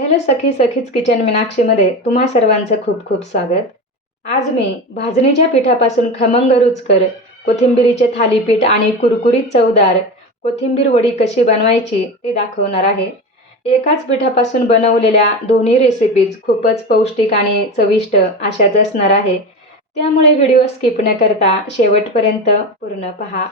Hello सखी सखीच kitchen मीनाक्षीमध्ये तुम्हा सर्वांचं खूप खूप स्वागत. आज मी भाजणीच्या पिठापासून खमंग रुचकर कोथिंबिरीचे थालीपीठ आणि कुरकुरीत चवदार कोथिंबीर वडी कशी बनवायची ते दाखवणार आहे. एकाच पिठापासून बनवलेल्या दोन्ही रेसिपीज खूपच पौष्टिक आणि चविष्ट अशाच असणार आहे. त्यामुळे व्हिडिओ स्किप न करता शेवटपर्यंत पूर्ण पहा.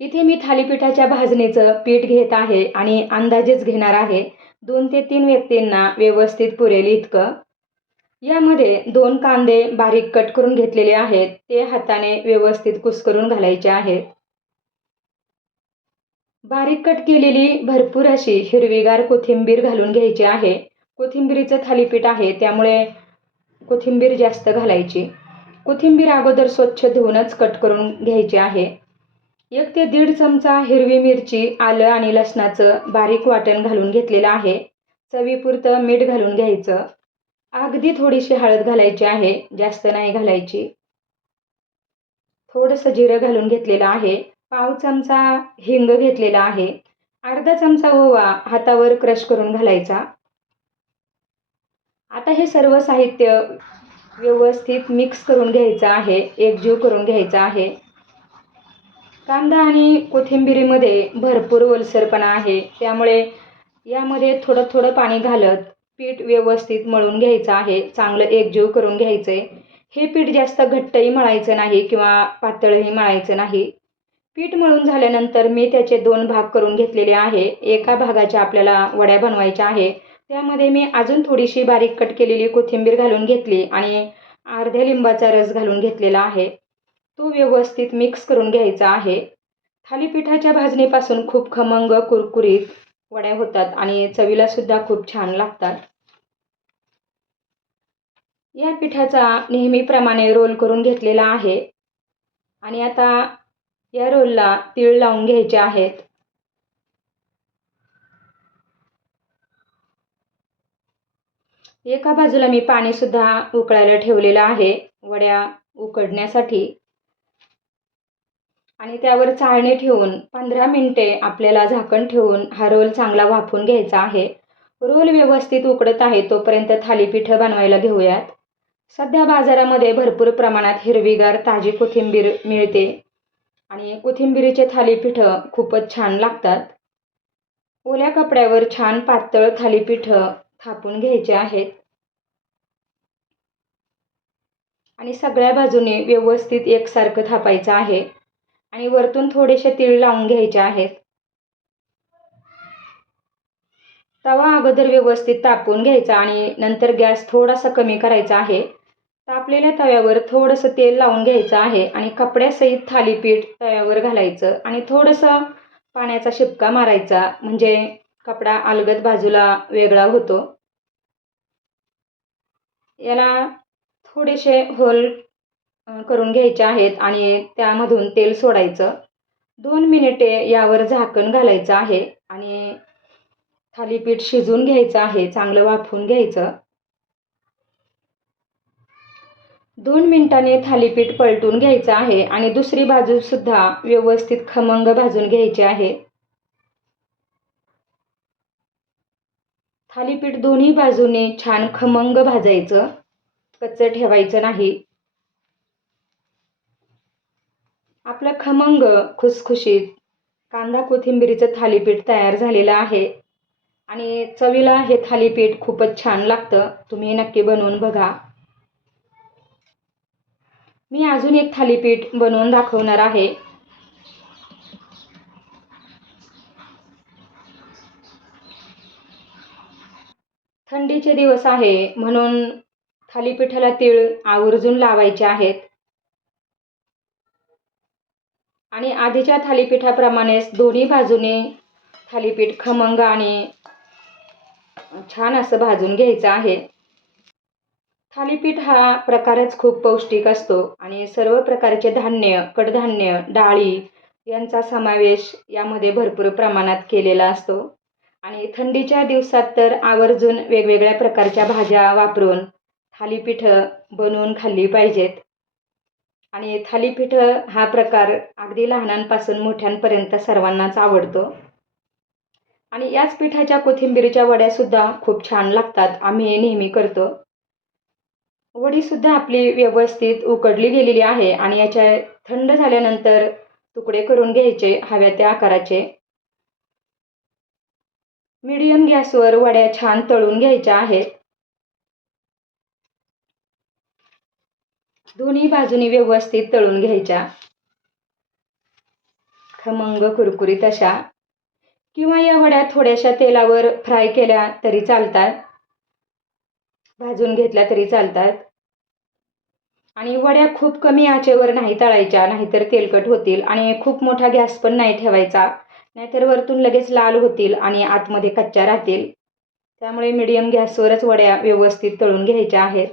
इथे मी थालीपीठाच्या भाजणीचं पीठ घेत आहे आणि अंदाजेच घेणार आहे. दोन ते तीन व्यक्तींना व्यवस्थित पुरेल इतकं. यामध्ये दोन कांदे बारीक कट करून घेतलेले आहेत. ते हाताने व्यवस्थित कुस्करून घालायचे आहेत. बारीक कट केलेली भरपूर अशी हिरवीगार कोथिंबीर घालून घ्यायची आहे. कोथिंबीरीचं थालीपीठ आहे त्यामुळे कोथिंबीर जास्त घालायची. कोथिंबीर अगोदर स्वच्छ धुवूनच कट करून घ्यायची आहे. एक ते दीड चमचा हिरवी मिरची आलं आणि लसणाचं बारीक वाटण घालून घेतलेलं आहे. चवीपुरतं मीठ घालून घ्यायचं. अगदी थोडीशी हळद घालायची आहे जास्त नाही घालायची. थोडंसं जिरं घालून घेतलेलं आहे. पाव चमचा हिंग घेतलेला आहे. अर्धा चमचा ओवा हातावर क्रश करून घालायचा. आता हे सर्व साहित्य व्यवस्थित मिक्स करून घ्यायचं आहे एकजीव करून घ्यायचा आहे. कांदा आणि कोथिंबिरीमध्ये भरपूर ओलसरपणा आहे. त्यामुळे यामध्ये थोडं थोडं पाणी घालत पीठ व्यवस्थित मळून घ्यायचं आहे. चांगलं एकजीव करून घ्यायचं आहे हे पीठ जास्त घट्टही मळायचं नाही किंवा पातळही मळायचं नाही. पीठ मळून झाल्यानंतर मी त्याचे दोन भाग करून घेतलेले आहे. एका भागाच्या आपल्याला वड्या बनवायच्या आहे. त्यामध्ये मी अजून थोडीशी बारीक कट केलेली कोथिंबीर घालून घेतली आणि अर्ध्या लिंबाचा रस घालून घेतलेला आहे. तो व्यवस्थित मिक्स करून घ्यायचा आहे. थालीपीठाच्या भाजणीपासून खूप खमंग कुरकुरीत वड्या होतात आणि चवीला सुद्धा खूप छान लागतात. या पिठाचा नेहमीप्रमाणे रोल करून घेतलेला आहे. आणि आता या रोलला तीळ लावून घ्यायचे आहेत. एका बाजूला मी पाणीसुद्धा उकळायला ठेवलेलं आहे. वड्या उकडण्यासाठी आणि त्यावर चाळणी ठेवून पंधरा मिनटे आपल्याला झाकण ठेवून हा रोल चांगला वाफून घ्यायचा आहे. रोल व्यवस्थित उकडत आहे तोपर्यंत थालीपीठं बनवायला घेऊयात. सध्या बाजारामध्ये भरपूर प्रमाणात हिरवीगार ताजी कोथिंबीर मिळते आणि कोथिंबिरीचे थालीपीठं खूपच छान लागतात. ओल्या कपड्यावर छान पातळ थालीपीठं थापून घ्यायचे आहेत. आणि सगळ्या बाजूने व्यवस्थित एकसारखं थापायचं आहे. आणि वरतून थोडेसे तीळ लावून घ्यायचे आहेत. तवा अगोदर व्यवस्थित तापवून घ्यायचा आणि नंतर गॅस थोडासा कमी करायचा आहे. तापलेल्या तव्यावर थोडंसं तेल लावून घ्यायचं आहे आणि कपड्यासहित थालीपीठ तव्यावर घालायचं आणि थोडंसं पाण्याचा शिपका मारायचा म्हणजे कपडा अलगद बाजूला वेगळा होतो. याला थोडेसे होल करून घ्यायचे आहेत आणि त्यामधून तेल सोडायचं. दोन मिनिटे यावर झाकण घालायचं आहे आणि थालीपीठ शिजवून घ्यायचं आहे चांगलं वाफवून घ्यायचं. दोन मिनिटांनी थालीपीठ पलटून घ्यायचं आहे आणि दुसरी बाजूसुद्धा व्यवस्थित खमंग भाजून घ्यायची आहे. थालीपीठ दोन्ही बाजूने छान खमंग भाजायचं. कच्चं ठेवायचं नाही. आपलं खमंग खुसखुशीत कांदा कोथिंबिरीचं थालीपीठ तयार झालेलं आहे. आणि चवीला हे थालीपीठ खूपच छान लागतं. तुम्ही नक्की बनवून बघा. मी अजून एक थालीपीठ बनवून दाखवणार आहे. थंडीचे दिवस आहे म्हणून थालीपीठाला तीळ आवर्जून लावायचे आहेत. आणि आधीच्या थालीपीठाप्रमाणेच दोन्ही बाजूने थालीपीठ खमंग आणि छान असं भाजून घ्यायचं आहे. थालीपीठ हा प्रकारच खूप पौष्टिक असतो आणि सर्व प्रकारचे धान्य कडधान्य डाळी यांचा समावेश यामध्ये भरपूर प्रमाणात केलेला असतो. आणि थंडीच्या दिवसात तर आवर्जून वेगवेगळ्या प्रकारच्या भाज्या वापरून थालीपीठं बनवून खाल्ली पाहिजेत. आणि थालीपीठं हा प्रकार अगदी लहानांपासून मोठ्यांपर्यंत सर्वांनाच आवडतो. आणि याच पिठाच्या कोथिंबीरीच्या वड्यासुद्धा खूप छान लागतात आम्ही हे नेहमी करतो. वडीसुद्धा आपली व्यवस्थित उकडली गेलेली आहे आणि याच्या थंड झाल्यानंतर तुकडे करून घ्यायचे हव्या त्या आकाराचे. मीडियम गॅसवर वड्या छान तळून घ्यायच्या आहेत. दोन्ही बाजूनी व्यवस्थित तळून घ्यायच्या. खमंग कुरकुरीत अशा. किंवा या वड्या थोड्याशा तेलावर फ्राय केल्या तरी चालतात. भाजून घेतल्या तरी चालतात. आणि वड्या खूप कमी आचेवर नाही तळायच्या नाहीतर तेलकट होतील आणि खूप मोठा गॅस पण नाही ठेवायचा. नाहीतर वरतून लगेच लाल होतील आणि आतमध्ये कच्च्या राहतील. त्यामुळे मीडियम गॅसवरच वड्या व्यवस्थित तळून घ्यायच्या आहेत.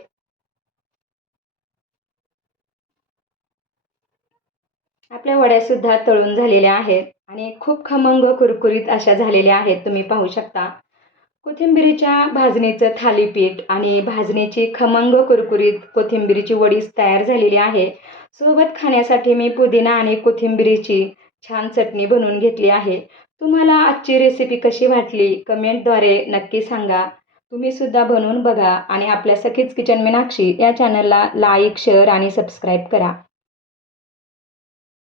आपल्या वड्यासुद्धा तळून झालेल्या आहेत आणि खूप खमंग कुरकुरीत अशा झालेल्या आहेत तुम्ही पाहू शकता. कोथिंबिरीच्या भाजणीचं थालीपीठ आणि भाजणीची खमंग कुरकुरीत कोथिंबिरीची वडीच तयार झालेली आहे. सोबत खाण्यासाठी मी पुदिना आणि कोथिंबिरीची छान चटणी बनवून घेतली आहे. तुम्हाला आजची रेसिपी कशी वाटली कमेंटद्वारे नक्की सांगा. तुम्हीसुद्धा बनवून बघा आणि आपल्या सखीच किचन मीनाक्षी या चॅनलला लाईक शेअर आणि सबस्क्राईब करा.